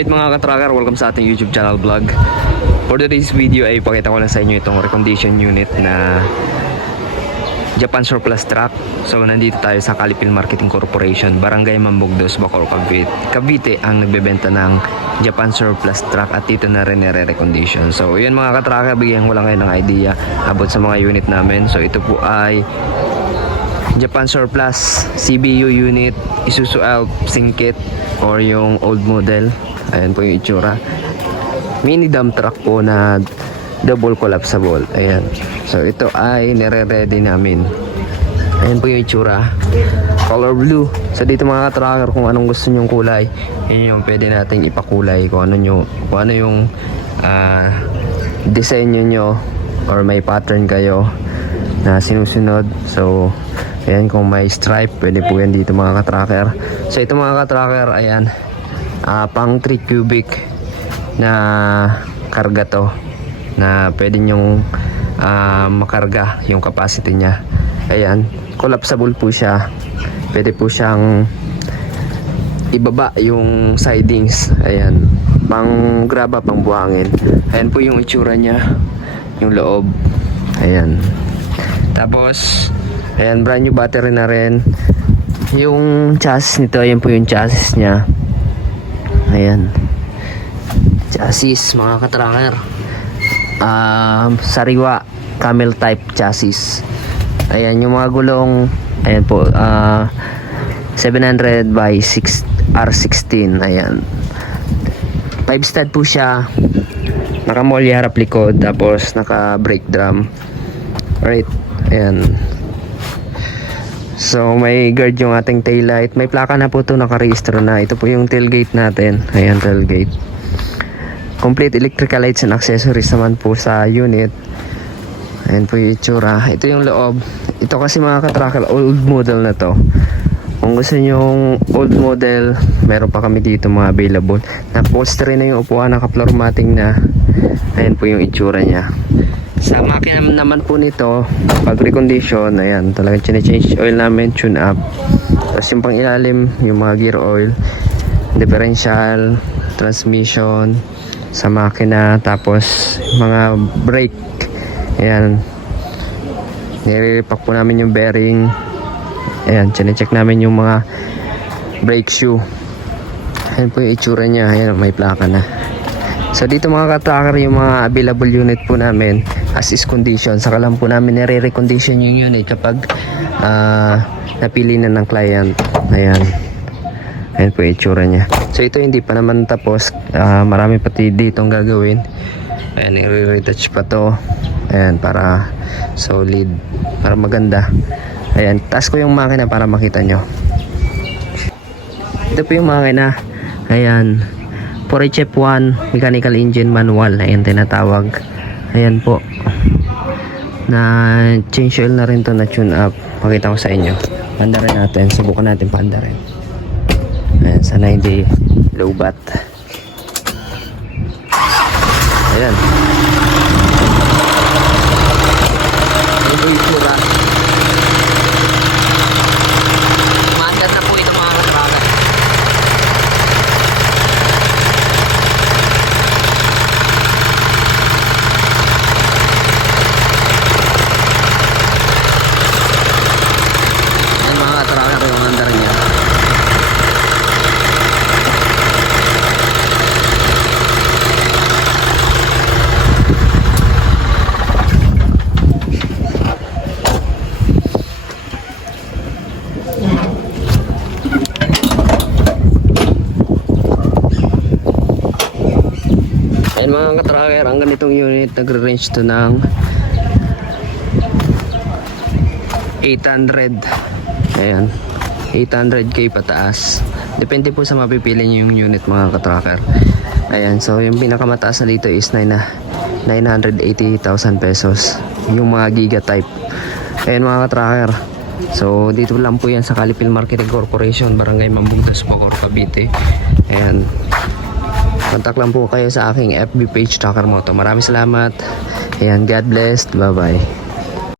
Alright mga ka-tracker, welcome sa ating YouTube channel vlog. For today's video ay ipakita ko lang sa inyo itong recondition unit na Japan Surplus Truck. So nandito tayo sa Calipil Marketing Corporation, Barangay Mambugdos, Bacoor, Cavite ang nagbebenta ng Japan Surplus Truck at dito na rin nire-recondition. So yun mga ka-tracker, bigyan ko lang kayo ng idea about sa mga unit namin. So ito po ay Japan Surplus CBU unit, Isuzu Alp Singkit or yung old model. Ayan po yung itsura. Mini dump truck po na double collapsible. Ayan. So ito ay nire-ready namin. Ayan po yung itsura. Color blue. So dito mga ka-tracker, kung anong gusto nyong kulay, yun yung pwede nating ipakulay. Kung ano yung disenyo nyo or may pattern kayo na sinusunod. So ayan, kung may stripe, pwede po yan dito mga ka-tracker. So ito mga ka-tracker, ayan, pang 3 cubic na karga to, na pwede nyong makarga yung capacity nya. Ayan, collapsible po siya. Pwede po siyang ibaba yung sidings. Ayan, pang graba, pang buhangin. Ayan po yung itsura nya, yung loob. Ayan. Tapos ayan, brand new battery na rin. Yung chassis nito, ayan po yung chassis nya. Ayan, chassis mga ka-tracker, sariwa camel type chassis. Ayan yung mga gulong, ayan po, 700 by 6 R16. Ayan, 5 stud po siya, naka molly harap likod, tapos naka brake drum. Right, ayan. So may guard yung ating taillight. May plaka na po ito, nakarehistro na. Ito po yung tailgate natin. Ayan, tailgate. Complete electrical lights and accessories naman po sa unit. Ayan po yung itsura. Ito yung loob. Ito kasi mga ka-tracker, old model na to. Kung gusto nyo old model, meron pa kami dito mga available. Na-upholstery na yung upuan, naka-floor matting na. Ayan po yung itsura nya. Sa makina naman po nito, pag recondition, ayan, talagang chine-change oil namin, tune up. Tapos yung pang ilalim, yung mga gear oil, differential, transmission sa makina, tapos mga brake. Ayan, nire-repack po namin yung bearing. Ayan, chine-check namin yung mga brake shoe. Ayan po yung itsura nya. Ayan, may plaka na. So dito mga ka-tracker, yung mga available unit po namin as is condition. Saka lang po namin nire-recondition yung unit kapag napili na ng client. Ayan, ayan po yung itsura nya. So ito hindi pa naman tapos, marami pati dito ang gagawin. Ayan, i-retouch pa to. Ayan, para solid, para maganda. Ayan, taas ko yung makina para makita nyo. Ito po yung makina. Ayan, for HF 1 mechanical engine manual. Ayan, tinatawag. Ayan po, na change oil na rin to, na tune up. Pakita ko sa inyo. Pandarin natin, subukan natin pandarin. Ayan, sana hindi low bat. Ayan, ito yung tura. Maandat na po ito mga katrabaho. Ayan mga ka-tracker, ang ganitong unit nagre-range to ng 800. Ayan, 800k pataas. Depende po sa mapipili nyo yung unit mga ka-tracker. Ayan, so yung pinakamataas na dito is 980,000 pesos. Yung mga giga type. Ayan mga ka-tracker, so dito lang po yan sa Calipil Marketing Corporation, Barangay Mambugdos, Bacoor, Cavite. Ayan, contact lang po kayo sa aking FB page, Tracker Moto. Maraming salamat. Ayan, God bless. Bye bye.